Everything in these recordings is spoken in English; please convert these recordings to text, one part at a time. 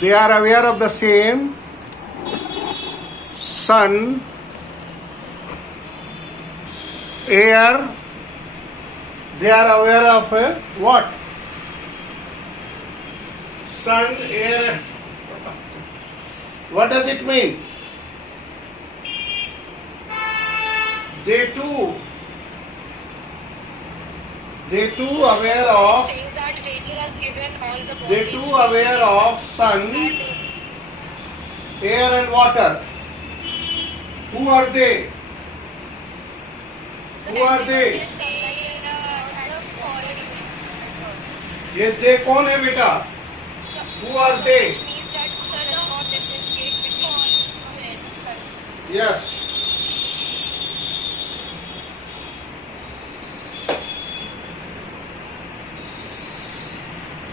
They are aware of the same sun, air. They are aware of what? Sun, air. What does it mean? They too aware of. Saying that nature has given all the They bodies too aware of sun, air and water. Who are they? Who are they? ये दे कौन है बेटा? Who are they? Which means that sun does not differentiate between Yes.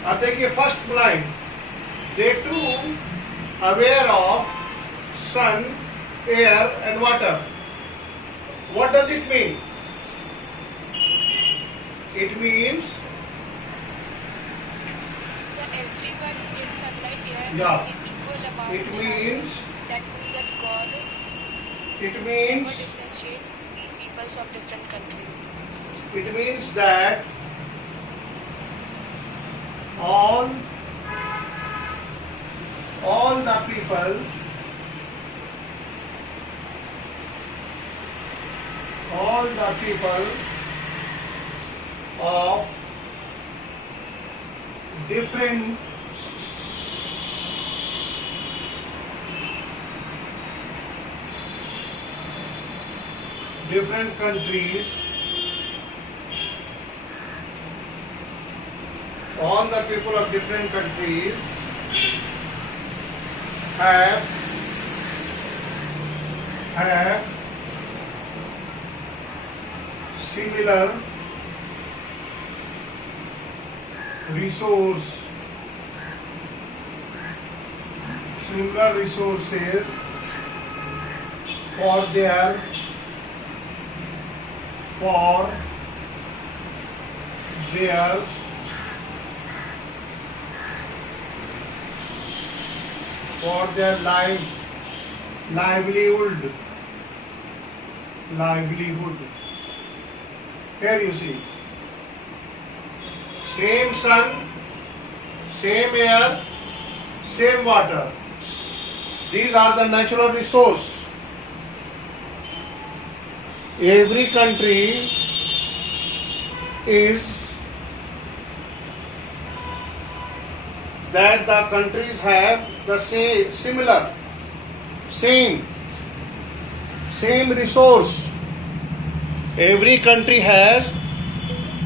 अब देखिए first line. They too aware of sun, air and water. What does it mean? It means that everyone in sunlight here Yeah. is equal amount it means that means that God it never means differentiate between peoples of different countries. it means that all the people of different countries, all the people of different countries have similar resources for their livelihood. Here you see, same sun, same air, same water. These are the natural resource. Every country is that the countries have the same resource. Every country has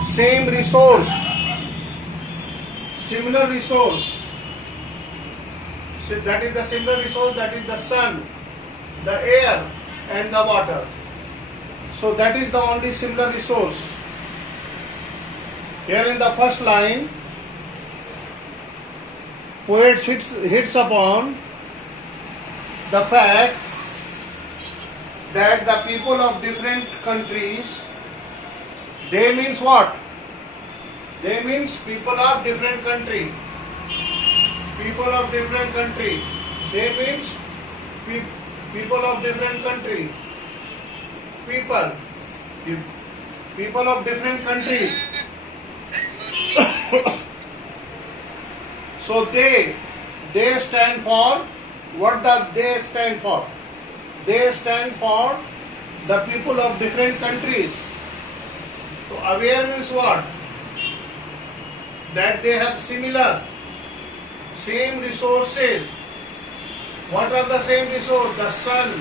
same resource, similar resource. So that is the similar resource, that is the sun, the air and the water. So that is the only similar resource. Here in the first line, poet hits upon the fact that the people of different countries, they means what? They means people of different country. People of different country. They means people of different country. People of different countries. So they stand for what? They stand for? They stand for the people of different countries. So aware means what? That they have same resources. What are the same resources? The sun,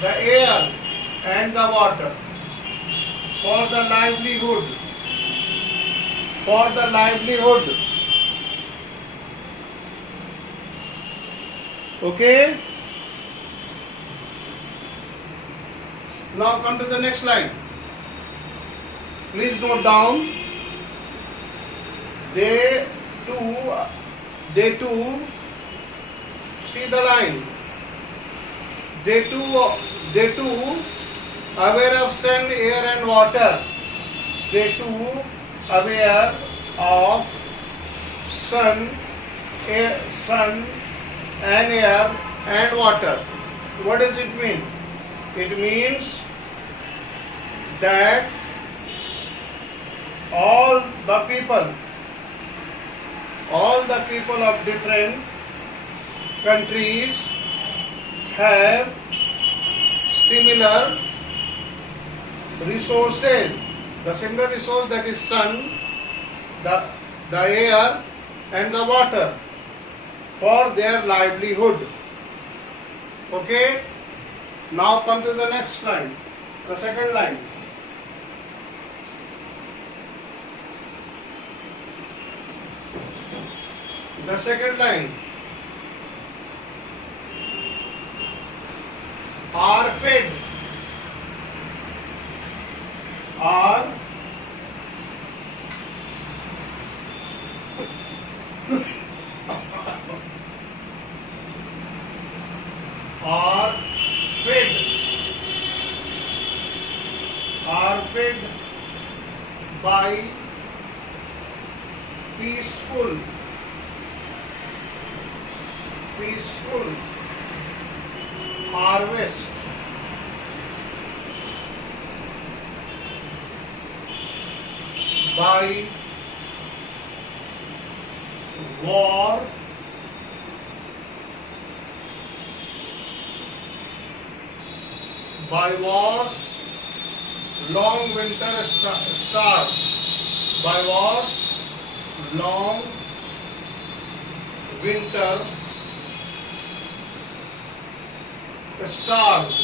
the air and the water. For the livelihood. Okay? Now come to the next line. Please note down. They too, see the line. They too aware of sun, air and water. They too aware of sun, and air and water. What does it mean? It means that all the people of different countries have similar resources. The similar resource, that is sun, the air and the water, for their livelihood. Okay? Now come to the next line, the second line. The second line. Are fed. Are are fed. Are fed by peaceful harvest. By war, by wars, long winter star. By wars, long winter starved.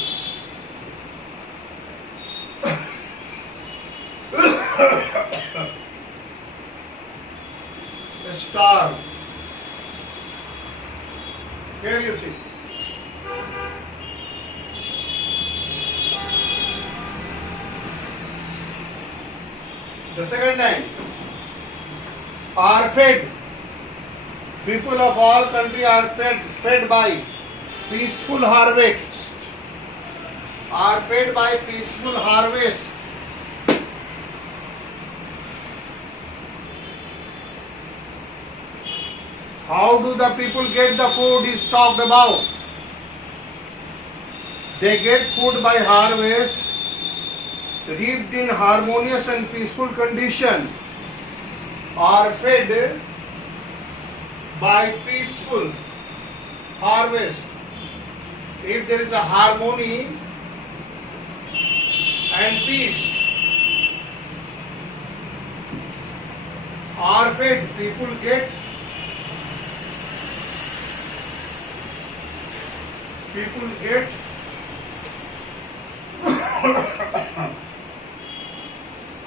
Starved. Here you see. The second line. Are fed. People of all country are fed by peaceful harvest. Are fed by peaceful harvest. How do the people get the food is talked about? They get food by harvest, reaped in harmonious and peaceful condition, are fed by peaceful harvest. If there is a harmony and peace, are fed, people get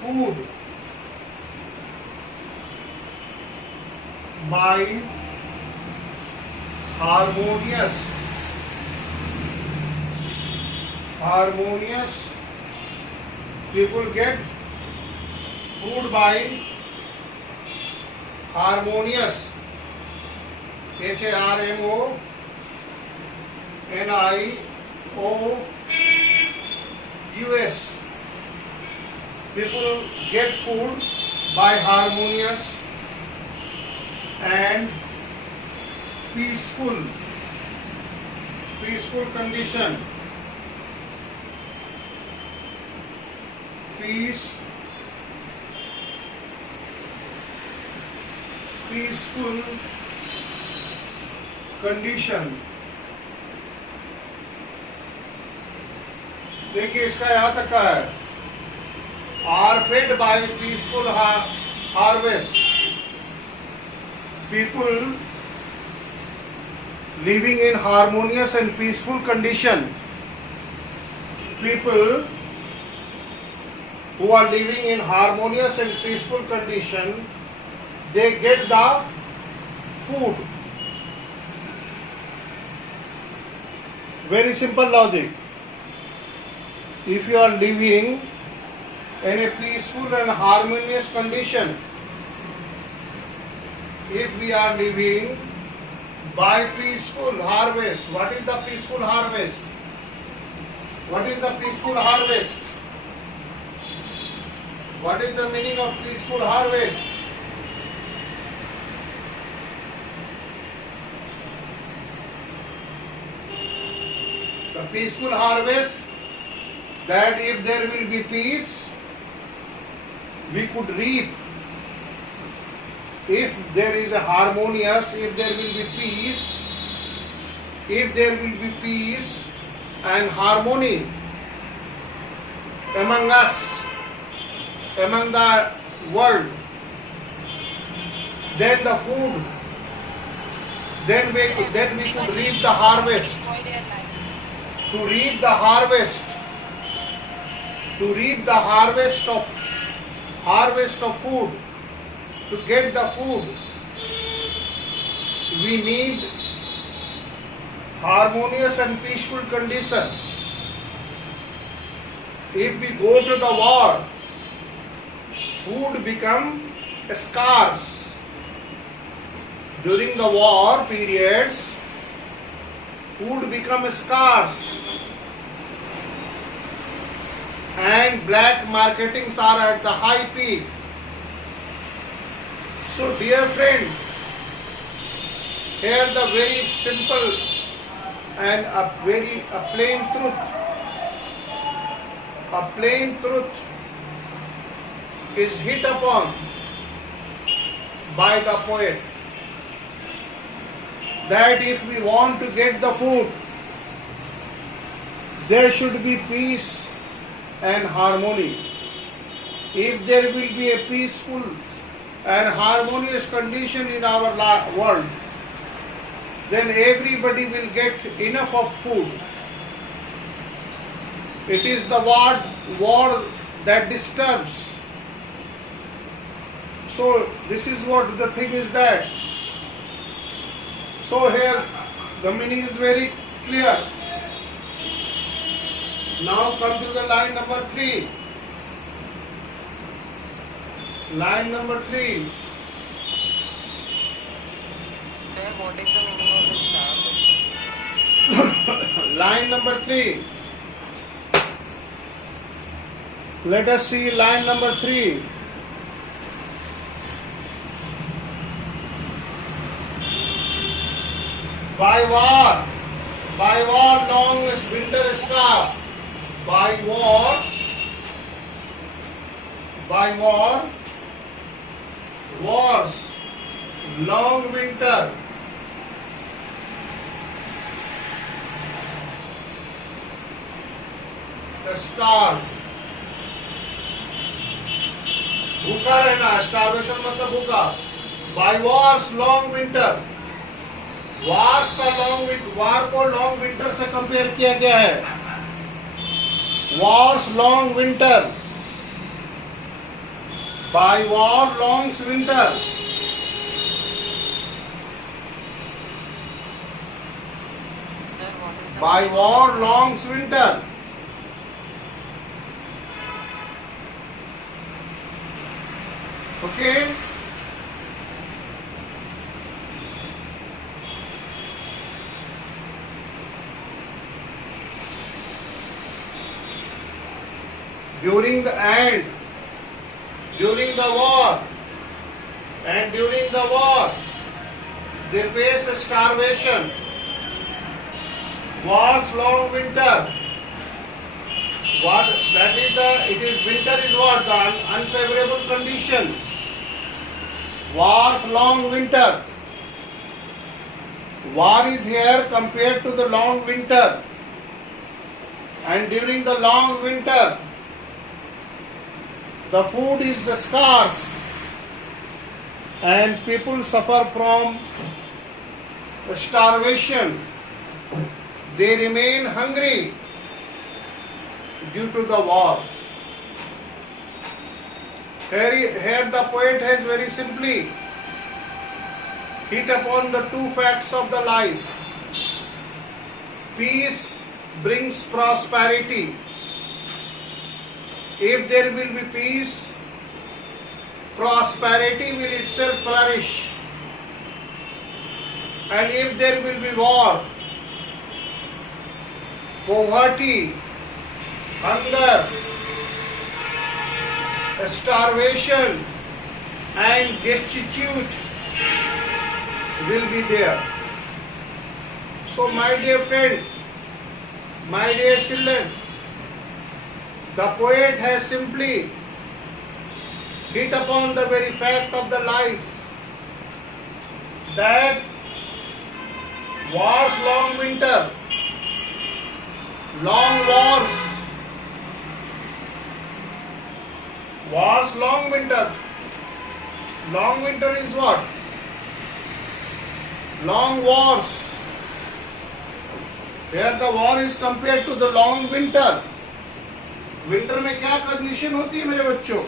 food by harmonious people get food by harmonious, HARMONIOUS. People get food by harmonious and peaceful condition. Peaceful condition. देखिए इसका यहाँ तक का है. Are fed by peaceful harvest. People living in harmonious and peaceful condition. People who are living in harmonious and peaceful condition, they get the food. Very simple logic. If you are living in a peaceful and harmonious condition, if we are living by peaceful harvest, what is the peaceful harvest? What is the peaceful harvest? What is the meaning of peaceful harvest? The peaceful harvest, that if there will be peace, we could reap. If there is a harmonious, if there will be peace, if there will be peace and harmony among us, among the world, then the food, then we could reap the harvest. Enjoy their life. To reap the harvest, to reap the harvest of food, to get the food, we need harmonious and peaceful condition. If we go to the war, food become scarce. During the war periods, food becomes scarce and black marketings are at the high peak. So dear friend, here the very simple and a plain truth is hit upon by the poet, that if we want to get the food, there should be peace and harmony. If there will be a peaceful and harmonious condition in our world, then everybody will get enough of food. It is the war that disturbs. So this is what the thing is that. So here the meaning is very clear. Now come to the line number 3. Line number 3. Sir, what is the meaning of the star? Line number 3. Let us see line number 3. By war long is winter star. By war, wars, long winter. The star. भूखा रहना, starvation मतलब भूखा. By wars, long winter. Wars का वार को long winter से compare किया गया है. Wars long winter. By war longs winter. Sir, what is the by war longs winter. Okay. During the war, they face starvation. Wars, long winter. It is winter is what? The unfavorable condition. Wars, long winter. War is here compared to the long winter. And during the long winter, the food is scarce and people suffer from starvation. They remain hungry due to the war. Here the poet has very simply hit upon the two facts of the life. Peace brings prosperity. If there will be peace, prosperity will itself flourish. And if there will be war, poverty, hunger, starvation and destitute will be there. So my dear friend, My dear children, the poet has simply hit upon the very fact of the life that wars, long winter, long wars, long winter. Long winter is what? Long wars. Here the war is compared to the long winter. Winter में क्या condition होती है मेरे बच्चों?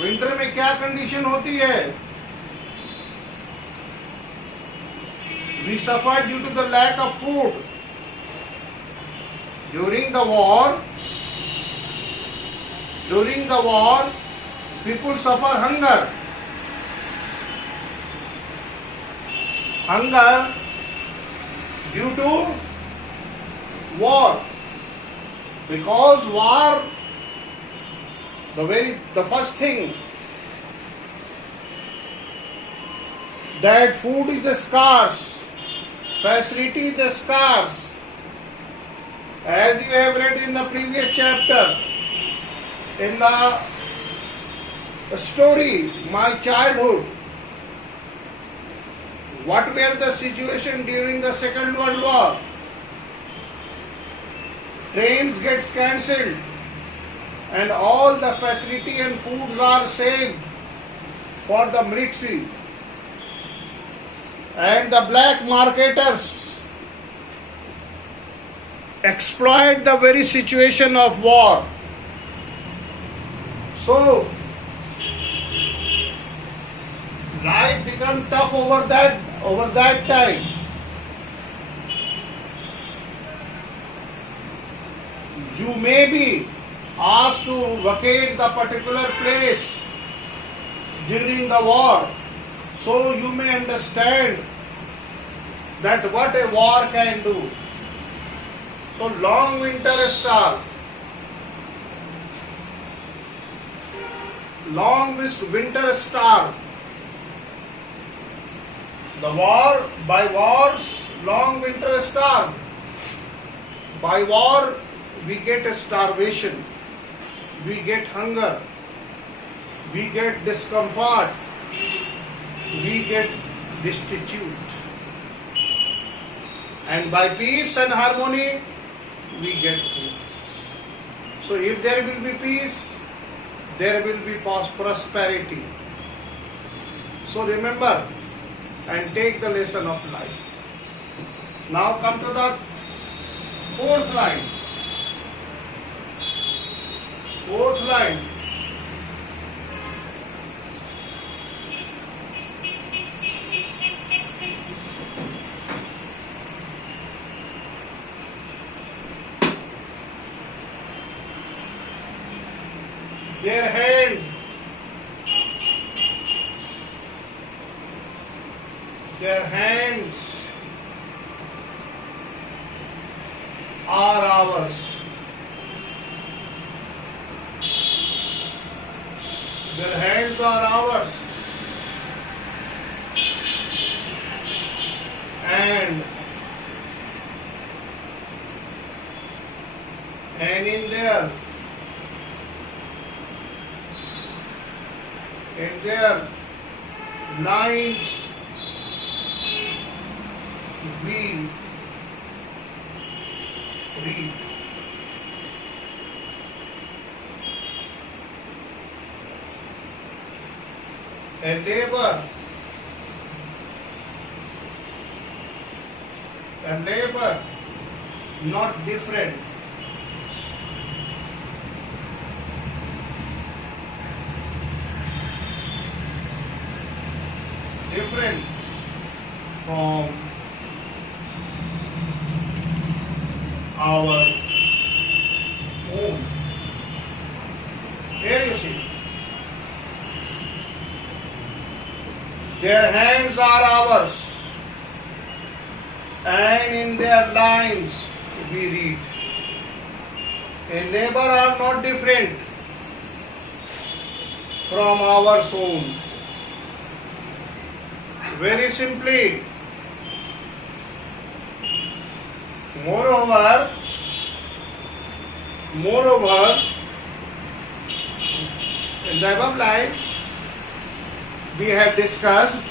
Winter में क्या condition होती है? We suffer due to the lack of food. During the war, people suffer hunger. Hunger due to war. Because war, the first thing, that food is scarce, facility is scarce. As you have read in the previous chapter, in the story, My Childhood, what were the situation during the Second World War? Trains gets cancelled and all the facility and foods are saved for the military. And the black marketers exploit the very situation of war. So, life become tough over that time. You may be asked to vacate the particular place during the war, so you may understand that what a war can do. So long winter star, the war, by wars, long winter star. By war, we get a starvation, we get hunger, we get discomfort, we get destitute. And by peace and harmony, we get food. So if there will be peace, there will be prosperity. So remember and take the lesson of life. Now come to the fourth line. Fourth line. Their hands are ours. Their hands are ours. And in their lines we read. A labor not different from our home. Here you see. Their hands are ours, and in their lines we read. A labor are not different from our own. Very simply, Moreover, in the above line, we have discussed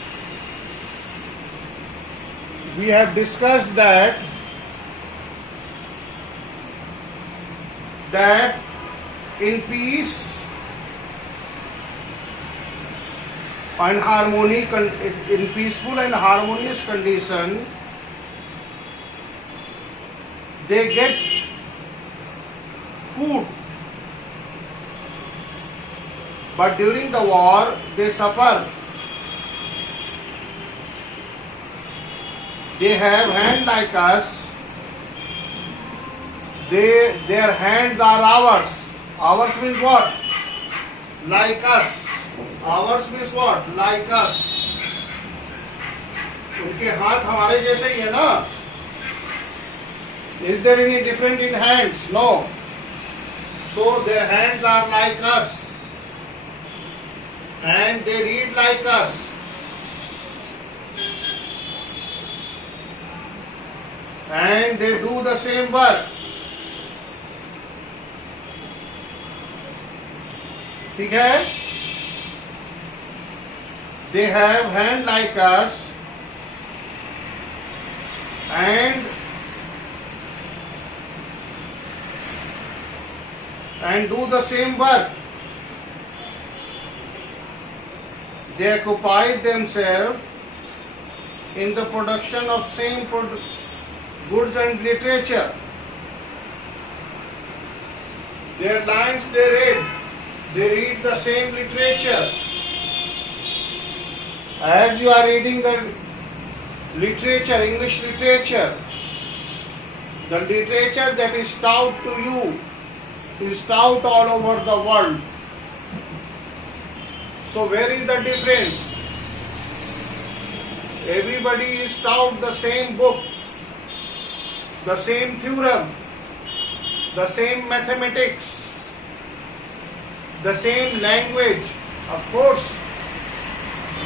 that in peace and harmony, in peaceful and harmonious condition, they get food, but during the war they suffer. They have hands like us. Their hands are ours. Ours means what? Like us. Ours means what? Like us. उनके हाथ हमारे जैसे ही है ना? Is there any different in hands? No. So their hands are like us, and they read like us. And they do the same work. ठीक है? They have hand like us and do the same work. They occupy themselves in the production of same goods and literature. Their lines they read the same literature. As you are reading the literature, English literature, the literature that is taught to you is taught all over the world. So where is the difference? Everybody is taught the same book, the same theorem, the same mathematics, the same language. Of course,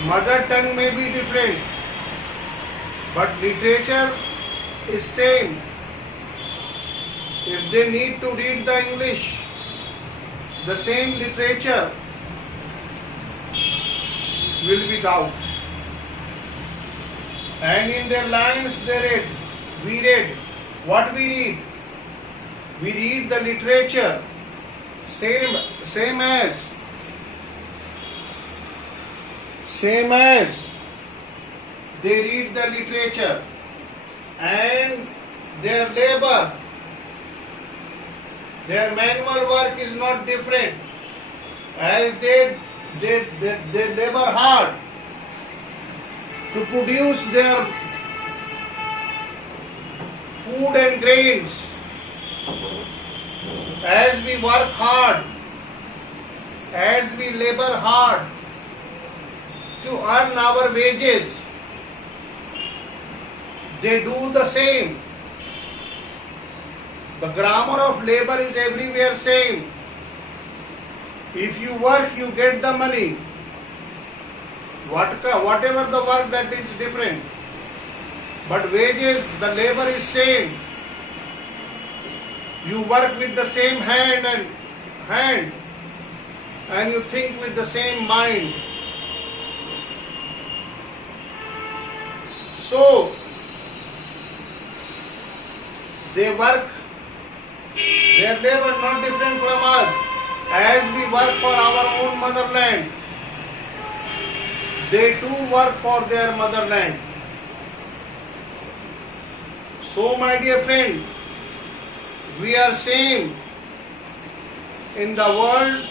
mother tongue may be different, but literature is same. If they need to read the English, the same literature will be taught. And in their lines they read. We read. What we read? We read the literature. Same as they read the literature. And their labor, their manual work is not different. As they labor hard to produce their food and grains. As we work hard, as we labor hard to earn our wages, they do the same. The grammar of labor is everywhere same. If you work, you get the money. Whatever the work, that is different. But wages, the labor is same. You work with the same hand and you think with the same mind. So they work, their labor not different from us. As we work for our own motherland, they too work for their motherland. So my dear friend, we are same in the world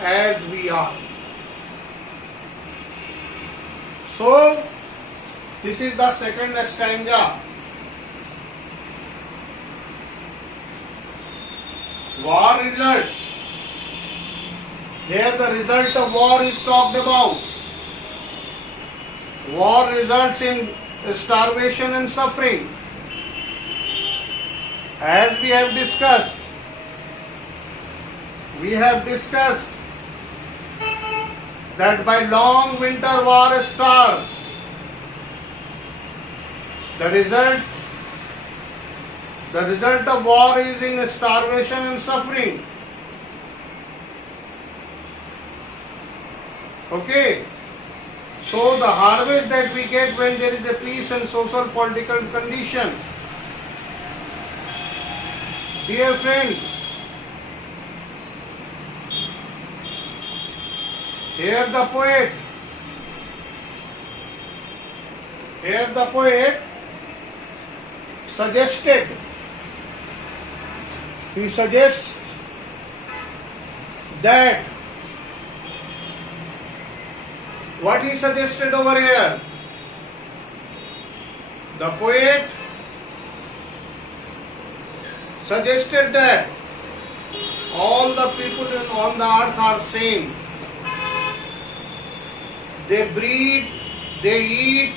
as we are. So this is the second stanza. War results. Here the result of war is talked about. War results in starvation and suffering. As we have discussed that by long winter war starve. The result The result of war is in starvation and suffering. Okay. So the harvest that we get when there is a peace and social political condition. Dear friend, here the poet suggested, he suggests that what he suggested over here, the poet suggested that all the people on the earth are same. They breathe, they eat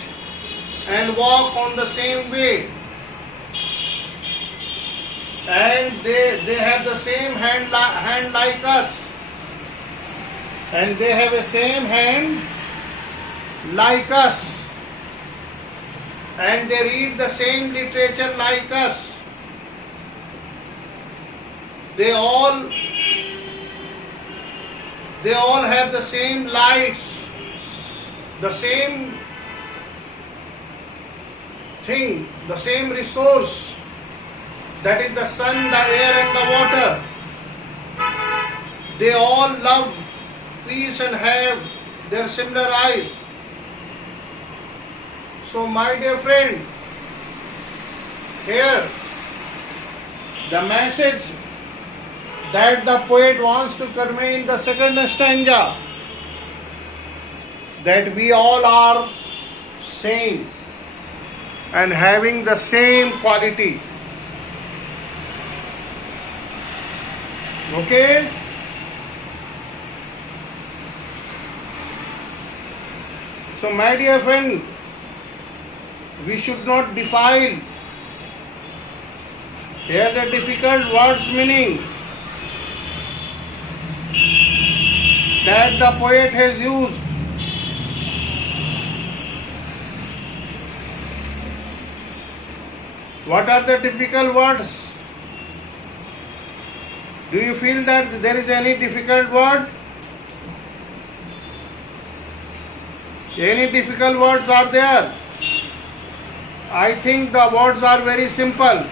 and walk on the same way. And they have the same hand like us. And they have a same hand like us. And they read the same literature like us. They all have the same lights, the same thing, the same resource, that is the sun, the air and the water. They all love peace and have their similar eyes. So my dear friend, here the message that the poet wants to convey in the second stanza, that we all are same and having the same quality. Okay? So my dear friend, we should not defile. Here the difficult words meaning that the poet has used. What are the difficult words? Do you feel that there is any difficult word? Any difficult words are there? I think the words are very simple.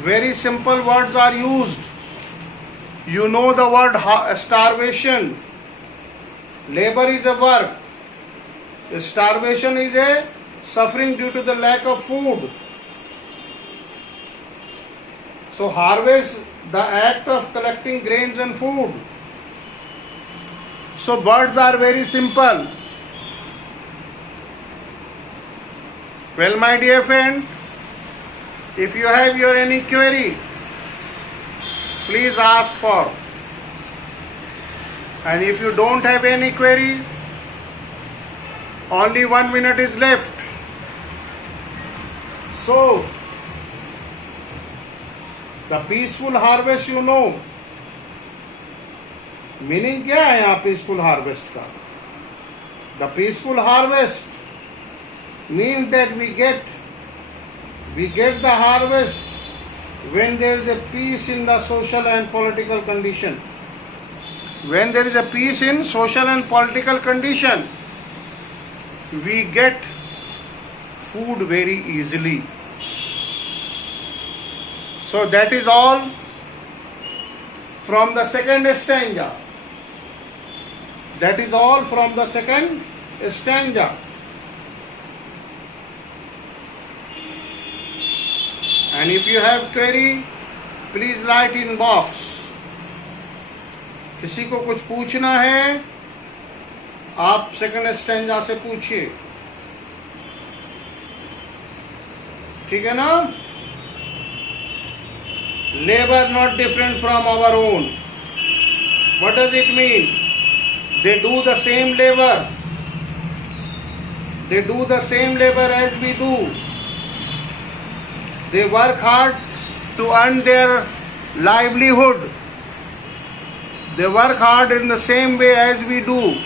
Very simple words are used. You know the word starvation. Labor is a work. Starvation is a suffering due to the lack of food. So harvest, the act of collecting grains and food. So words are very simple. Well, my dear friend, if you have your any query, please ask for. And if you don't have any query, only 1 minute is left. So, the peaceful harvest, you know. Meaning क्या है यहाँ peaceful harvest का? The peaceful harvest means that we get the harvest when there is a peace in the social and political condition. When there is a peace in social and political condition, we get food very easily. So that is all from the second stanza. That is all from the second stanza. And if you have query, please write in box. किसी को कुछ पूछना है, आप second stanza से पूछिए. ठीक है ना? Labor not different from our own. What does it mean? They do the same labor. They do the same labor as we do. They work hard to earn their livelihood. They work hard in the same way as we do.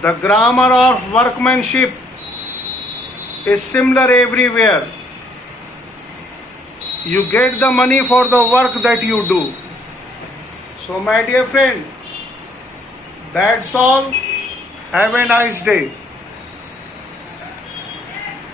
The grammar of workmanship is similar everywhere. You get the money for the work that you do. So, my dear friend, that's all. Have a nice day.